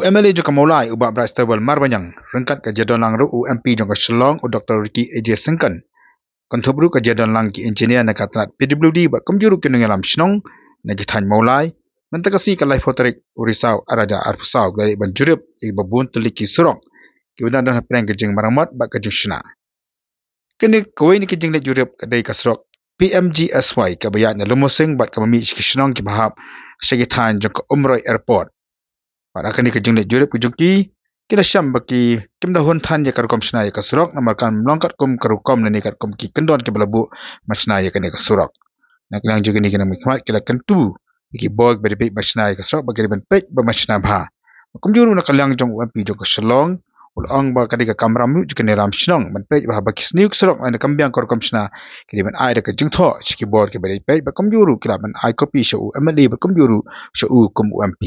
MLA jo kamolai ubak bra stable marbanyang rengkat ka jadon lang ru MP jo ka Shalong Dr. Ricky AJ Sengkan kontobru ka jadon lang ki engineer na katrat PWD ba kamjuru kinung alam shnong na githan maulai mentakasi ka life hoterik urisau araja arpusau dari banjurup i babun tuliki surok ki udan dan hapreng kejeng maramat ba kajushna kini kawai ni kejeng le jurup ka dai kasrok PMGSY ka bayat na lumosing bat ka mami shnong ki bahap sagithan jo ka Umroi Airport pada kini kejeng le jurup kujungki kila syam baki kim dahun than ya karukom shna ya kasurok namarkan melongkat kum karukom nani kum ki kendon ke belabu machna ya kene kasurok nak lang juga ni kena mikmat kila kentu ki bog beri pe machna ya kasurok bagi ben pe ba machna bha kum juru nak lang jong UMP jong ka Shalong ulong ba kadi ka kamera mu juga ni ram shnong ben pe ba baki sniuk surok na kambiang karukom shna kidi ben ai da ka jing tho chiki bog ke beri pe ba kum juru kila ben ai copy shu MLA ba kum juru shu kum UMP.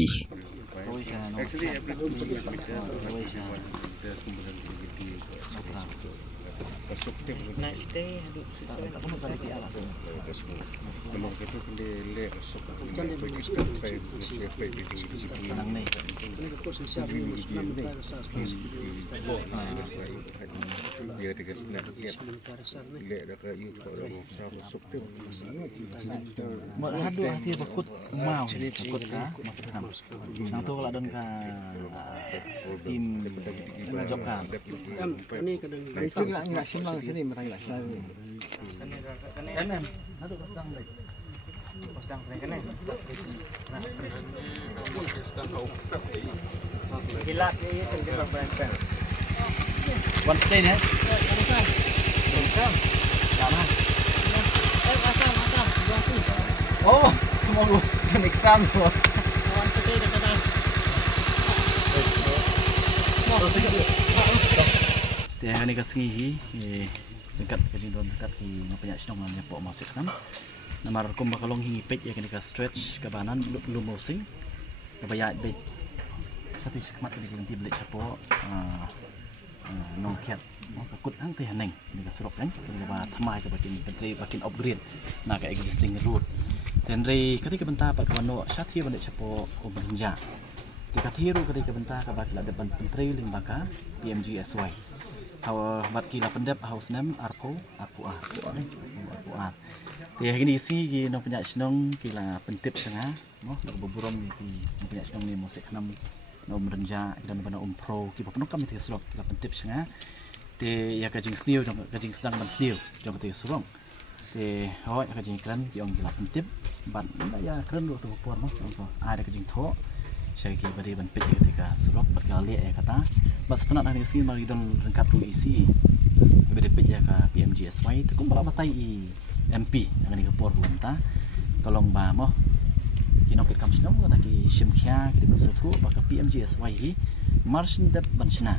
Actually, everything is with there's Night stay haduk kalau kita kena lek sok saya dia dekat nak lek dekat you kalau sok tu mau hadu hati bakut mau bakut ka masakam nang tu kalau don ka skim jokan ini kadang itu enggak senang sini mereka enggak senang kanan hadu pasang lagi pasang kanan hilat ini cenderung berangkat one stay ya masam lama masam oh semua lu jam exam tu one stay dekat tiada ni kasengihi dekat kejing don dekat ki napanyak sinong namanya pok masik kan namar kum bakalong hingi pek ya kini ka stretch ke banan lu mosing kebayat be sati sekmat ni ganti beli capo nong kiat takut hang teh neng ni ka surok kan ni ba thamai ke bakin pentri bakin upgrade na ka existing road dan re ketika bentar pak kawano syati balik capo ubanja ketika tiru ketika bentar ka bakila depan pentri limbaka PMGSY hawa bat kila pendap haus nem arpo dia gini isi gi nong penyak senong kila pentip senga no beburom ki nong penyak senong ni musik nam no merenja dan bana pro ki penukam ti slok kila pentip senga te ya kajing sniu jong kajing sedang ban sniu jong ti surong te hoi kajing kran ki ong kila pentip ban ya kran ro tu por no ada kajing tho saya ki bari ban pek ketika surok berkali ya kata bas penat hari isi mari don rengkat tu isi bede pek ya ka PMGSY tu kum batai MP yang ni ke por lunta tolong ba mo kinokit kam sino ada ki shimkhia ki besutu baka PMGSY hi marsin dep banchna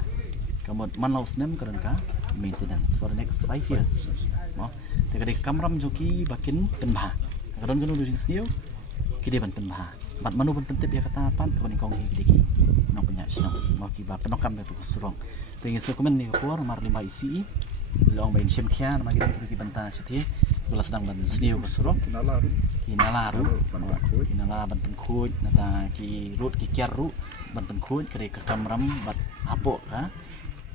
kamot manlaus nem karanka maintenance for the next 5 years mo te kade kamram joki bakin penbha kadon ganu ding sniu kide ban penbha bat manu ban pentip ya kata pan ke kong hi diki no punya sino mo ki ba penokam tu surong tengi sukumen ni por mar 5 isi long bain shimkhia nama ki banta siti bala sedang ban sniu ke surong kinala ban penkuj nata ki root ki kiaru ban penkuj kade ka kamram bat apo ka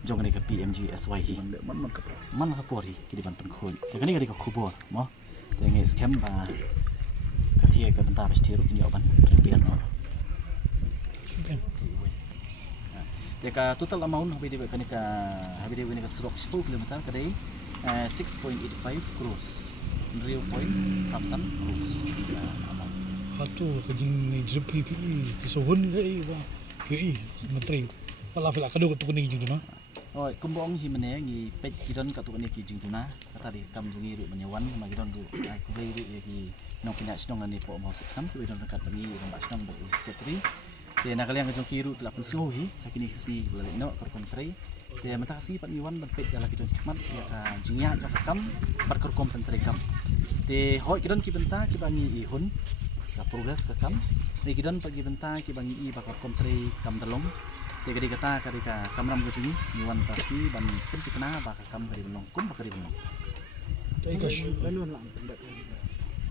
jong ni ke PMGSY hi man kapor hi ki ban penkuj te kani kade ka kubor mo tengi scam ba katia ka banta pasti ru kinyo ban repair no Deka total amount habis dia kani ka habis dia ni ka surok 10 km kadai 6.85 crores 0.kapsan crores amount satu kejing ni jeruk PPE kesohun ni ba PPE menteri pala fila kadu tu ni jung tu oh kumbong hi mane ngi pej kidon ka tu ni ki jing tuna kata di kam jungi ru menyewan ma kidon ru ai ku lei ru ki nong punya snong ni po mau sekam ku kidon dekat bani ru ba snong ba secretary dia nak kalian kejong kiru telah pensuhi lakini sini balik no korkontrai dia mata kasi pat iwan berpek dalam kejong mat ya ka jingya ka kam bar korkom pentrai kam de hoi kidon ki benta ki bangi ihun ka progress ka kam de kidon pagi benta ki bangi i ba korkontrai kam dalong de gadi kata ka kamram kejong iwan tasi ban penti kena ba ka kam kadi belong kum ba kadi belong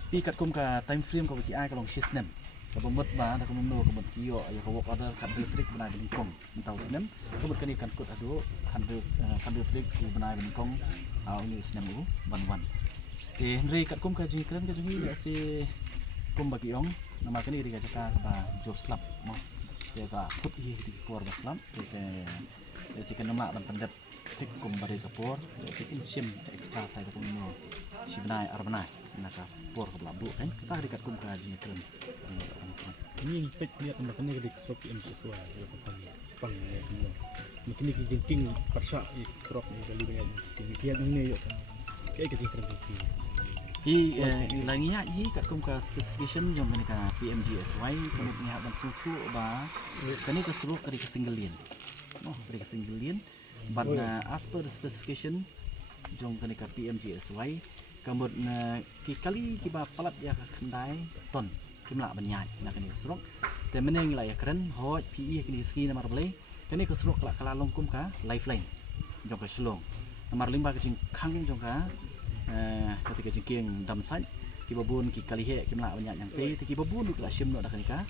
pi kat kum ka time frame ka baki ai ka long system Kabumut ba da kumno kabut kiyo ya kawok ada kandu trik benai bengkong entau senem kabut kani kan kut adu kandu trik benai bengkong au ni senem u ban Henry kat kum kaji keren ka jungi ya si kum bagi ong nama kani ri ka jaka ba jor slap mo ya ka put hi di por baslam ya si kan nama ban pendet tik kum bari kapor ya si insim extra tai ka kumno si benai arbenai naka por ka labu kan kita ri kat kum kaji keren Ini pek lihat makanya kedik serok MGS wah ya kapan stang ya dulu. Mungkin ini jengking persa serok ni kalau dengan demikian ini yuk. Kayak kedik terbukti. Langinya kat kum ka specification jom kani ka PMGSY kamu punya ban suku ba kani ka suruh kari ka single lane. Kari ka single lane. But as per the specification jom kani ka PMGSY kamu ki kali ki ba palat ya ka kendai ton kimla banyai na kani ka suruh. Te meneng la ya keren hoj PE kini ski na marble kani ka suruh kala kala longkum ka lifeline jom ka selong. Namar limba ka jing khang jom ka ketika jengking dam sai ki babun ki kalihe ki mla banyak yang pe ki babun duk la shim no da kanika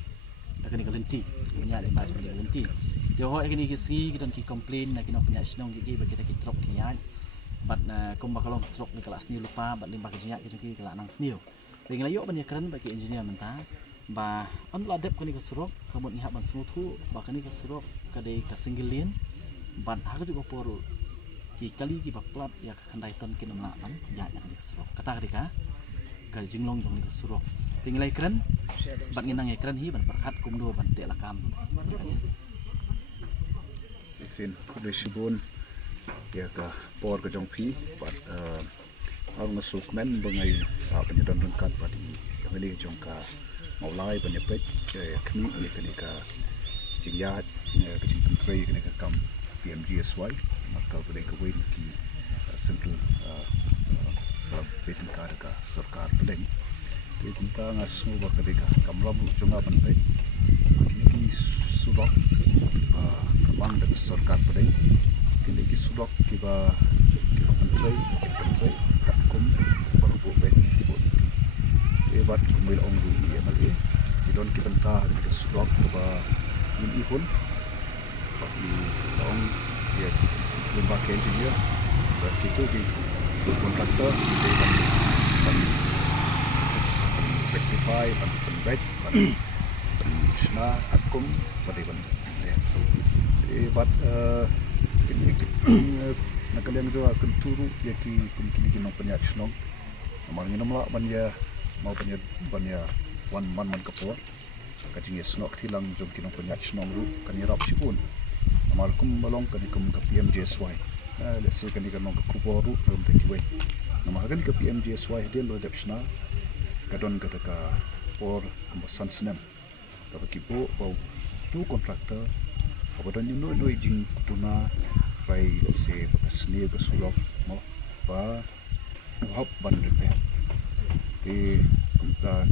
lenti banyak le ba jeng lenti yo ho kini ki si ki don ki complain na ki no punya snong ki ba kita ki trop ki ya bat kum bakalong strok ni kala sni lupa bat limba ki nya ki kala nang sniu ring la yo banyak keren bagi engineer menta ba on la dep kani ka surok kamut ni ban smooth hu ba kani ka surok kadai ka single lane bat ha juga poru ki kali ki baklat ya kandai ton ki namla ban ya yang di surok kata ka ka jinglong jong ni surok tinggalai keren bat nginang ya keren hi ban perkat kumdo ban te lakam Sisin kudesibun ya ka por ka jong pi bat ang nasuk men bangai penyedon rengkat badi kembali jong ka maulai penyepet kami ni kani ka jingyat ka jingtrai kani ka kam PMGSY maka boleh kawin ki sentuh betul ka sarkar pedeng te tentang asu bakadega kamlam junga bantai kini ki sudak kamang dan sarkar pedeng kini ki sudak kiba pentai katkum berbu ben ebat kumil ongdu ya mali didon ki bentah ki sudak kiba ini pun bagi ong ya lembaga engineer begitu di kontraktor dan rectify dan baik dan sna akum pada ban but kini nak kalian tu akan turu ya ki kini nak penyak snong amal ni namla ban ya mau ban ya one man kapor kajing ya snok tilang jom kini penyak snong ru kan ya rap sipun amal kum balong kan kum ka PMGSY let's say kan ikan ka kuboru dom tekiwe nama kan ka PMGSY dia lo depsna kadon kata ka por ambasan senem tapi kipo bau tu kontraktor abadon ni no jing tuna bai let's say bakasni ka sulok mo ba hop ban repair te ka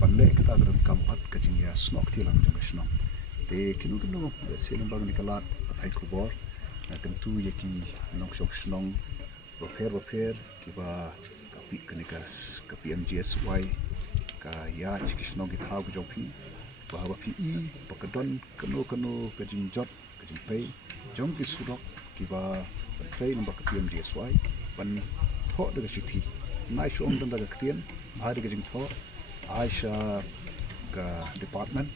banle kita dalam kampat kajing ya snok tilang jong snok te kinu selum bang dikalat pathai kubor tentu yaki nong sok snong repair kiba kapi kanikas kapi MGSY ka ya chikisnong kita hagu jopi bahwa PE pakadon kano kajing jot kajing pay jong ki surok kiba pay nombor kapi MGSY ban tho daga shiti nai shom dan daga ktien hari kajing tho Aisha ka department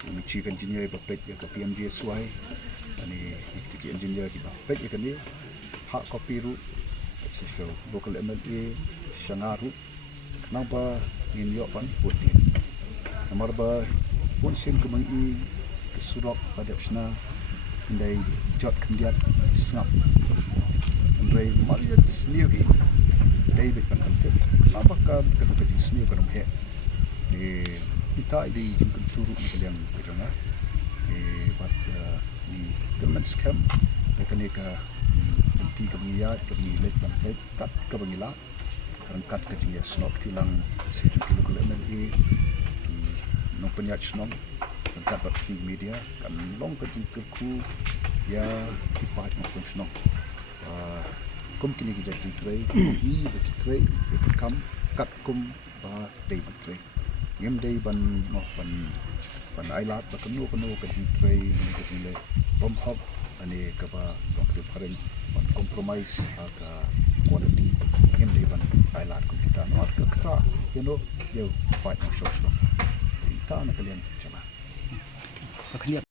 ini chief engineer bapek ya ka PMGSY ani ikti engineer ki bapek ya ni hak kopi ru sifo local MLA shangaru kenapa in yo pan putin nomor ba pun sin kemang i kesurok pada sna indai jot kendiat snap andai mariat sendiri David kan antep apakah kedua sendiri kan he kita di jengkel turut yang kerana buat di government scam mereka ni ke nanti kemengiat kemilih bantai kat kemengilah rangkat kerja snok tilang sejumlah kilo MLA di non penyat snok rangkat bagi media kan long kerja kerku ya kipat masuk snok kum kini kita jentrai ni bagi trai kam kat kum ba day bagi trai ngem dei ban no pan ailat ba kanu ka tray ni ka tile bom hop ani ka ba dokter karen ban compromise ka quality ngem dei ban ailat ko kita no ka kata yo fight no show kita na kalian cuma Makanya